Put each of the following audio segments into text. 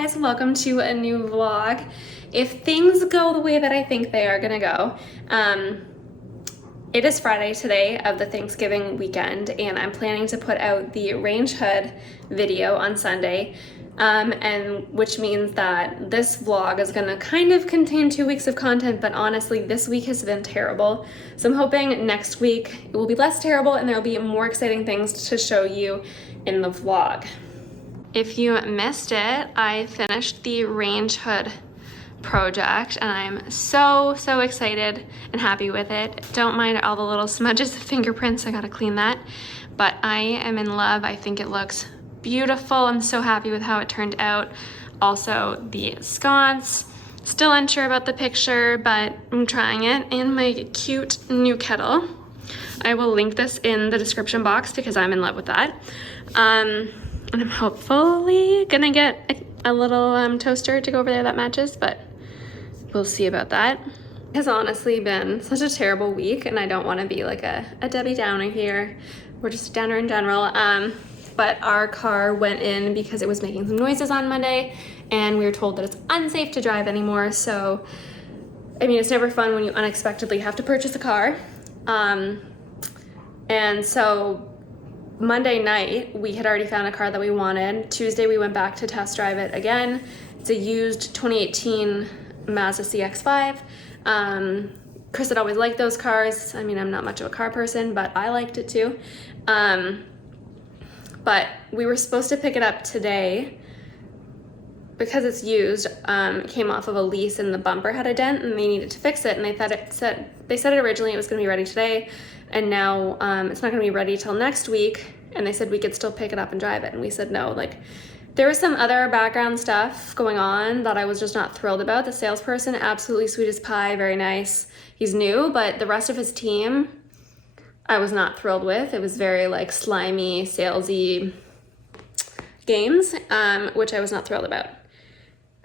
guys, welcome to a new vlog. If things go the way that I think they are gonna go, it is Friday today of the Thanksgiving weekend, and I'm planning to put out the range hood video on Sunday, and which means that this vlog is gonna kind of contain 2 weeks of content, but honestly, this week has been terrible. So I'm hoping next week it will be less terrible and there'll be more exciting things to show you in the vlog. If you missed it, I finished the range hood project and I'm so excited and happy with it. Don't mind all the little smudges of fingerprints, I gotta clean that. But I am in love, I think it looks beautiful. I'm so happy with how it turned out. Also the sconce, still unsure about the picture, but I'm trying it in my cute new kettle. I will link this in the description box because I'm in love with that. And I'm hopefully gonna get a little toaster to go over there that matches, but we'll see about that. It has honestly been such a terrible week, and I don't want to be like a Debbie Downer here. We're just a downer in general. But our car went in because it was making some noises on Monday, and we were told that it's unsafe to drive anymore. So, I mean, it's never fun when you unexpectedly have to purchase a car. And so Monday night, we had already found a car that we wanted. Tuesday, we went back to test drive it again. It's a used 2018 Mazda CX-5. Chris had always liked those cars. I mean, I'm not much of a car person, but I liked it too. But we were supposed to pick it up today because it's used. It came off of a lease and the bumper had a dent and they needed to fix it. And they said originally it was gonna be ready today, and now it's not gonna be ready till next week. And they said we could still pick it up and drive it. And we said no. Like, there was some other background stuff going on that I was just not thrilled about. The salesperson, absolutely sweet as pie, very nice. He's new, but the rest of his team, I was not thrilled with. It was very like slimy, salesy games, which I was not thrilled about.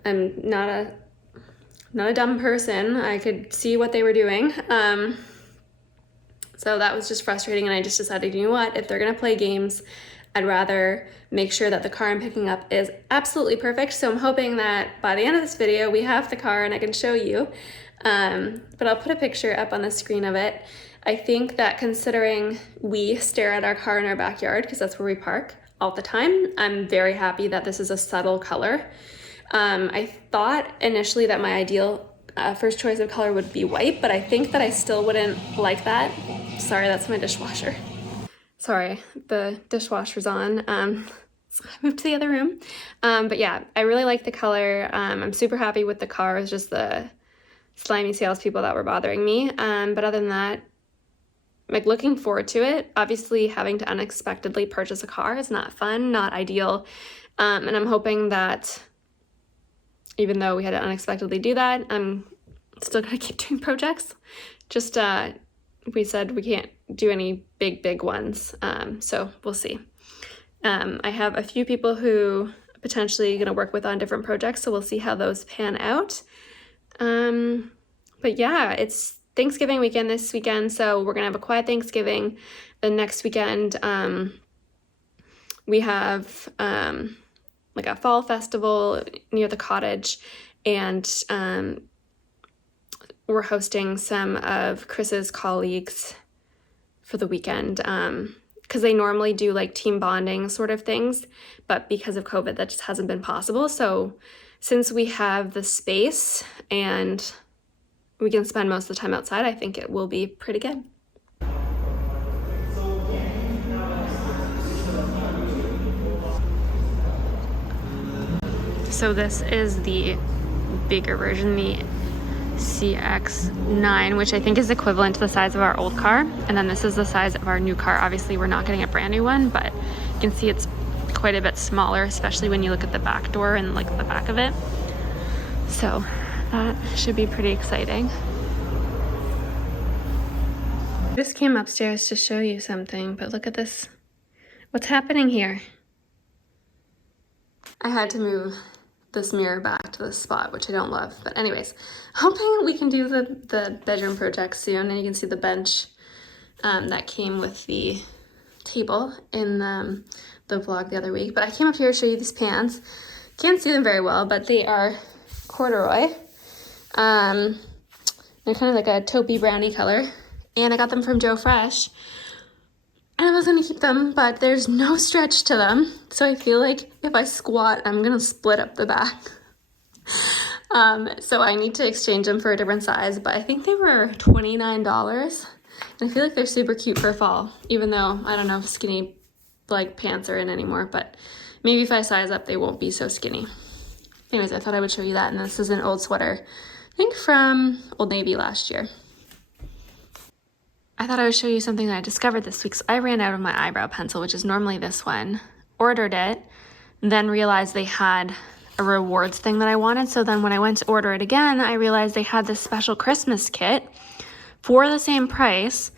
I'm not a dumb person. I could see what they were doing. So that was just frustrating, and I just decided, you know what, if they're gonna play games, I'd rather make sure that the car I'm picking up is absolutely perfect. So I'm hoping that by the end of this video, we have the car and I can show you. But I'll put a picture up on the screen of it. I think that considering we stare at our car in our backyard, because that's where we park all the time, I'm very happy that this is a subtle color. I thought initially that my ideal first choice of color would be white, but I think that I still wouldn't like that. Sorry, that's my dishwasher. Sorry, the dishwasher's on. So I moved to the other room. But yeah, I really like the color. I'm super happy with the car. It's just the slimy salespeople that were bothering me. But other than that, like, looking forward to it. Obviously, having to unexpectedly purchase a car is not fun, not ideal. And I'm hoping that even though we had to unexpectedly do that, I'm still gonna keep doing projects. Just, we said we can't do any big ones, so we'll see. I have a few people who potentially gonna work with on different projects, so we'll see how those pan out. But yeah, it's Thanksgiving weekend this weekend, so we're gonna have a quiet Thanksgiving. The next weekend, we have like a fall festival near the Cottage, and we're hosting some of Chris's colleagues for the weekend, because they normally do like team bonding sort of things, but because of COVID, that just hasn't been possible. So since we have the space and we can spend most of the time outside, I think it will be pretty good. So this is the bigger version, the CX-9, which I think is equivalent to the size of our old car. And then this is the size of our new car. Obviously, we're not getting a brand new one, but you can see it's quite a bit smaller, especially when you look at the back door and like the back of it. So that should be pretty exciting. I just came upstairs to show you something, but look at this. What's happening here? I had to move this mirror back to the spot, which I don't love, but anyways, hoping we can do the bedroom project soon. And you can see the bench that came with the table in the vlog the other week. But I came up here to show you these pants. Can't see them very well, but they are corduroy. They're kind of like a taupey brownie color. And I got them from Joe Fresh. And I was gonna keep them, but there's no stretch to them. So I feel like if I squat, I'm gonna split up the back. So I need to exchange them for a different size, but I think they were $29. And I feel like they're super cute for fall, even though I don't know if skinny like pants are in anymore, but maybe if I size up, they won't be so skinny. Anyways, I thought I would show you that. And this is an old sweater, I think from Old Navy last year. I thought I would show you something that I discovered this week. So I ran out of my eyebrow pencil, which is normally this one, ordered it, then realized they had a rewards thing that I wanted. So then when I went to order it again, I realized they had this special Christmas kit for the same price.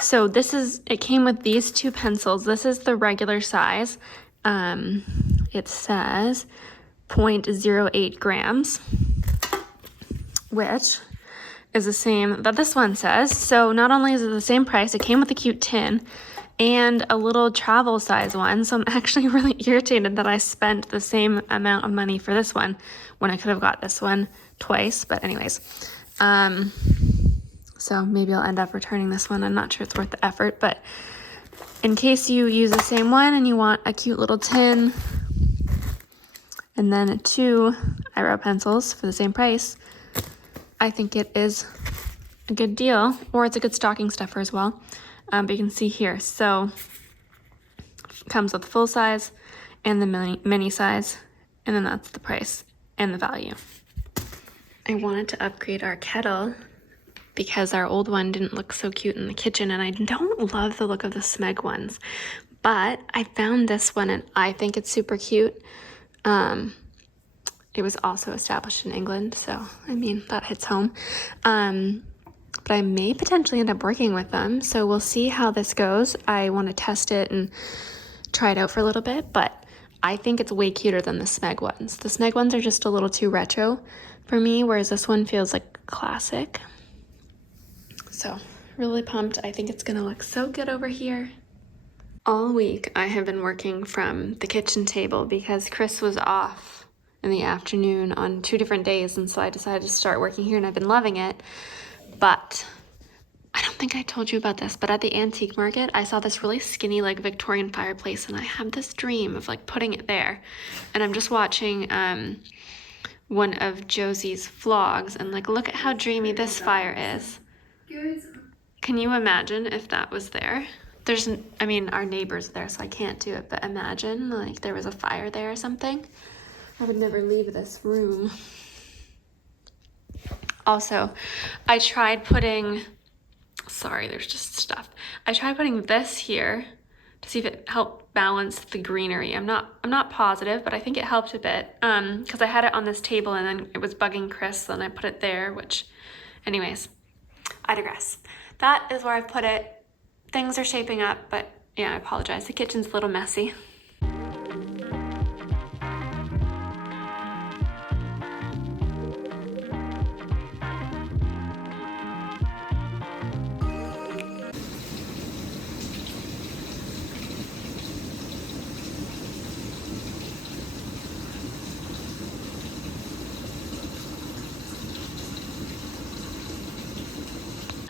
So it came with these two pencils. This is the regular size. It says 0.08 grams, which is the same that this one says. So not only is it the same price, it came with a cute tin and a little travel size one. So I'm actually really irritated that I spent the same amount of money for this one when I could have got this one twice. But anyways, so maybe I'll end up returning this one. I'm not sure it's worth the effort, but in case you use the same one and you want a cute little tin and then 2 eyebrow pencils for the same price, I think it is a good deal, or it's a good stocking stuffer as well. But you can see here, so it comes with full size and the mini size, and then that's the price and the value. I wanted to upgrade our kettle because our old one didn't look so cute in the kitchen, and I don't love the look of the Smeg ones, but I found this one and I think it's super cute. It was also established in England, so I mean, that hits home. But I may potentially end up working with them, so we'll see how this goes. I want to test it and try it out for a little bit, but I think it's way cuter than the Smeg ones. The Smeg ones are just a little too retro for me, whereas this one feels like classic. So really pumped. I think it's gonna look so good over here. All week I have been working from the kitchen table because Chris was off in the afternoon on 2 different days, and so I decided to start working here, and I've been loving it. But I don't think I told you about this, but at the antique market I saw this really skinny like Victorian fireplace, and I have this dream of like putting it there. And I'm just watching one of Josie's vlogs, and like, look at how dreamy this fire is. Can you imagine if that was there? I mean, our neighbor's there, so I can't do it, but imagine like there was a fire there or something. I would never leave this room. Also, I tried putting, there's just stuff. I tried putting this here to see if it helped balance the greenery. I'm not positive, but I think it helped a bit, because I had it on this table and then it was bugging Chris, then I put it there, which, anyways, I digress. That is where I put it. Things are shaping up, but yeah, I apologize. The kitchen's a little messy.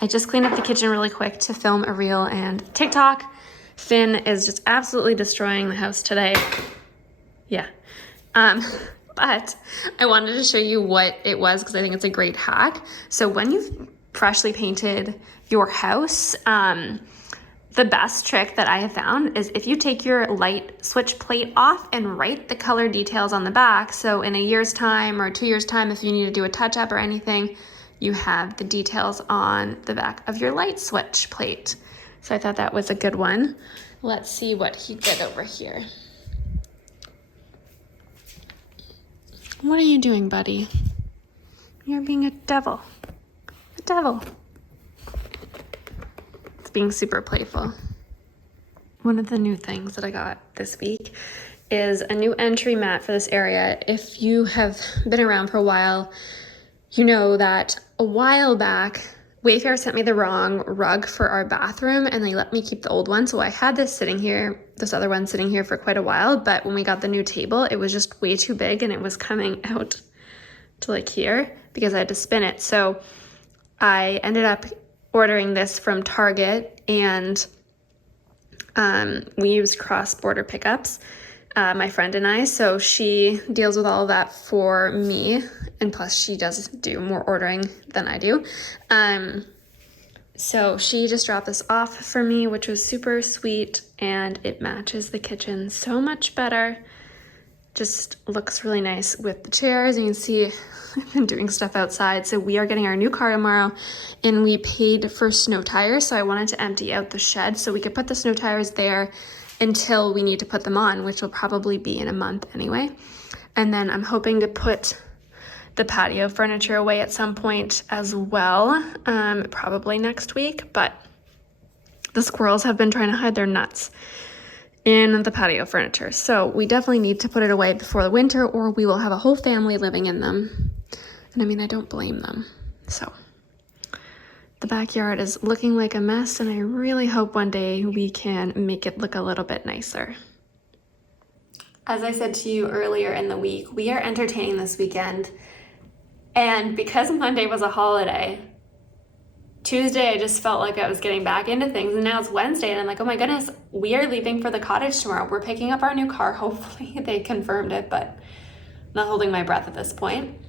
I just cleaned up the kitchen really quick to film a reel and TikTok. Finn is just absolutely destroying the house today. Yeah. But I wanted to show you what it was because I think it's a great hack. So when you've freshly painted your house, the best trick that I have found is if you take your light switch plate off and write the color details on the back. So in a year's time or 2 years' time, if you need to do a touch up or anything, you have the details on the back of your light switch plate. So I thought that was a good one. Let's see what he did over here. What are you doing, buddy? You're being a devil. A devil. It's being super playful. One of the new things that I got this week is a new entry mat for this area. If you have been around for a while, you know that a while back, Wayfair sent me the wrong rug for our bathroom and they let me keep the old one. So I had this sitting here, this other one sitting here for quite a while, but when we got the new table, it was just way too big and it was coming out to like here because I had to spin it. So I ended up ordering this from Target, and we used cross-border pickups, my friend and I, so she deals with all of that for me, and plus she does do more ordering than I do. So she just dropped this off for me, which was super sweet, and it matches the kitchen so much better. Just looks really nice with the chairs. You can see I've been doing stuff outside. So we are getting our new car tomorrow, and we paid for snow tires. So I wanted to empty out the shed so we could put the snow tires there until we need to put them on, which will probably be in a month anyway. And then I'm hoping to put the patio furniture away at some point as well, probably next week. But the squirrels have been trying to hide their nuts in the patio furniture. So we definitely need to put it away before the winter, or we will have a whole family living in them. And I mean, I don't blame them. So the backyard is looking like a mess, and I really hope one day we can make it look a little bit nicer. As I said to you earlier in the week, we are entertaining this weekend. And because Monday was a holiday, Tuesday, I just felt like I was getting back into things, and now it's Wednesday, and I'm like, oh my goodness, we are leaving for the cottage tomorrow. We're picking up our new car. Hopefully they confirmed it, but I'm not holding my breath at this point.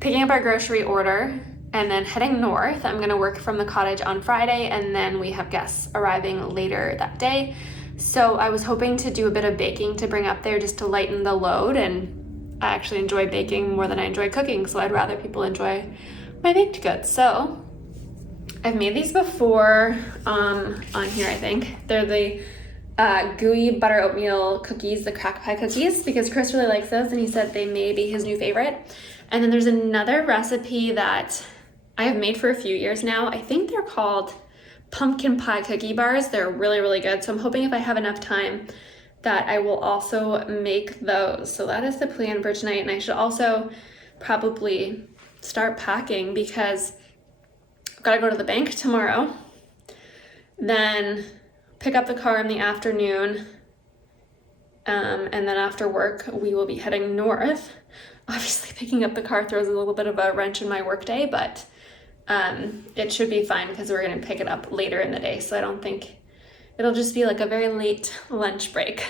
Picking up our grocery order and then heading north. I'm gonna work from the cottage on Friday, and then we have guests arriving later that day. So I was hoping to do a bit of baking to bring up there just to lighten the load, and I actually enjoy baking more than I enjoy cooking, so I'd rather people enjoy my baked goods. So I've made these before on here, I think. They're the gooey butter oatmeal cookies, the crack pie cookies, because Chris really likes those and he said they may be his new favorite. And then there's another recipe that I have made for a few years now. I think they're called pumpkin pie cookie bars. They're really, really good. So I'm hoping if I have enough time that I will also make those. So that is the plan for tonight. And I should also probably start packing because I've got to go to the bank tomorrow, then pick up the car in the afternoon, and then after work we will be heading north. Obviously picking up the car throws a little bit of a wrench in my work day, but it should be fine because we're going to pick it up later in the day, so I don't think it'll just be like a very late lunch break.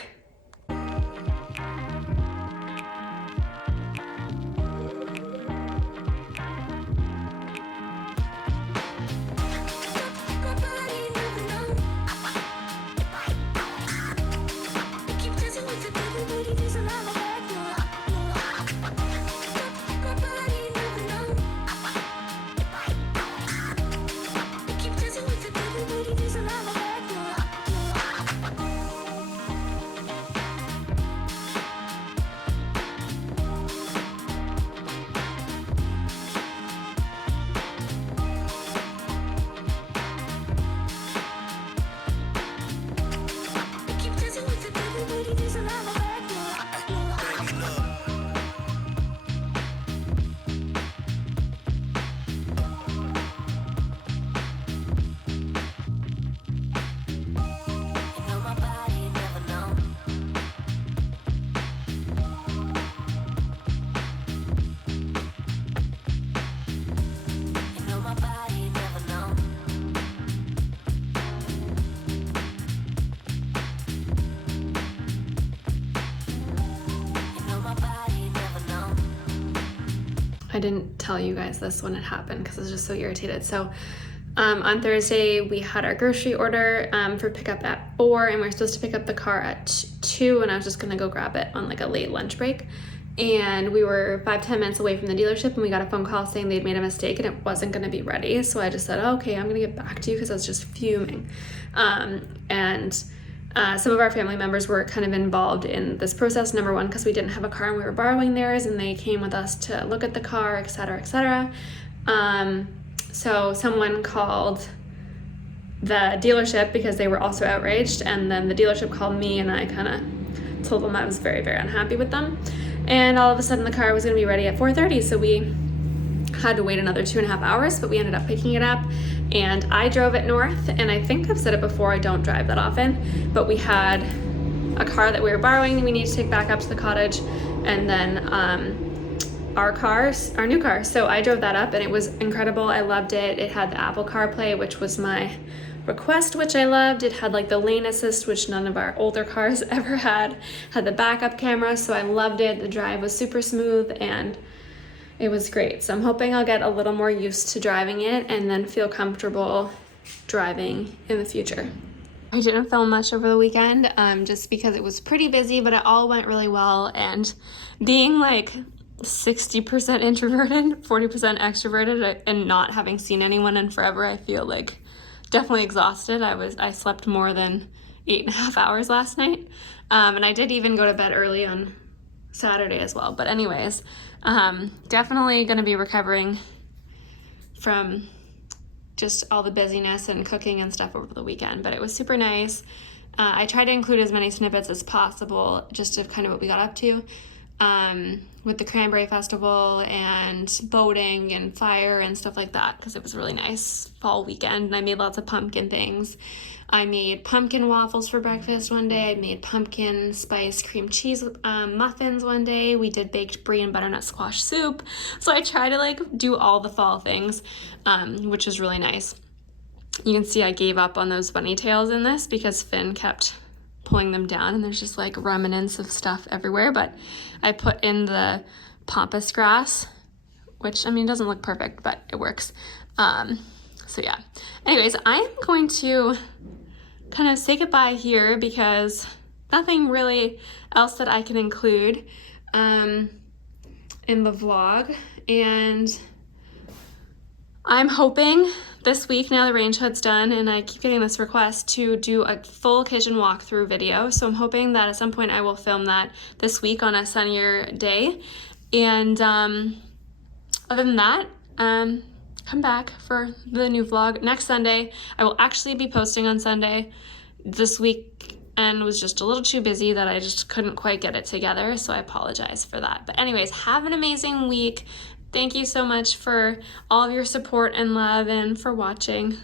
I didn't tell you guys this when it happened because I was just so irritated. So on Thursday, we had our grocery order for pickup at 4, and we were supposed to pick up the car at 2, and I was just gonna go grab it on like a late lunch break. And we were 5-10 minutes away from the dealership, and we got a phone call saying they'd made a mistake and it wasn't gonna be ready. So I just said, oh, okay, I'm gonna get back to you because I was just fuming. Some of our family members were kind of involved in this process. Number one, because we didn't have a car and we were borrowing theirs, and they came with us to look at the car, etc., etc. So someone called the dealership because they were also outraged, and then the dealership called me, and I kind of told them I was very, very unhappy with them. And all of a sudden the car was going to be ready at 4:30, so we had to wait another 2.5 hours, but we ended up picking it up, and I drove it north. And I think I've said it before, I don't drive that often, but we had a car that we were borrowing we need to take back up to the cottage, and then our new car. So I drove that up and it was incredible. I loved it. It had the Apple CarPlay, which was my request, which I loved. It had like the lane assist, which none of our older cars ever had the backup camera, so I loved it. The drive was super smooth and it was great. So I'm hoping I'll get a little more used to driving it and then feel comfortable driving in the future. I didn't film much over the weekend just because it was pretty busy, but it all went really well. And being like 60% introverted, 40% extroverted, and not having seen anyone in forever, I feel like definitely exhausted. I slept more than 8.5 hours last night. And I did even go to bed early on Saturday as well. But anyways, definitely gonna be recovering from just all the busyness and cooking and stuff over the weekend, but it was super nice. I tried to include as many snippets as possible just of kind of what we got up to with the Cranberry Festival and boating and fire and stuff like that, because it was a really nice fall weekend. And I made lots of pumpkin things. I made pumpkin waffles for breakfast one day. I made pumpkin spice cream cheese muffins one day. We did baked brie and butternut squash soup. So I try to like do all the fall things, which was really nice. You can see I gave up on those bunny tails in this because Finn kept pulling them down and there's just like remnants of stuff everywhere. But I put in the pampas grass, which I mean doesn't look perfect, but it works. So yeah. Anyways, I'm going to kind of say goodbye here because nothing really else that I can include in the vlog. And I'm hoping this week, now the range hood's done and I keep getting this request to do a full kitchen walkthrough video. So I'm hoping that at some point I will film that this week on a sunnier day. And other than that, come back for the new vlog next Sunday. I will actually be posting on Sunday. This week and was just a little too busy that I just couldn't quite get it together, so I apologize for that. But anyways, have an amazing week. Thank you so much for all of your support and love and for watching.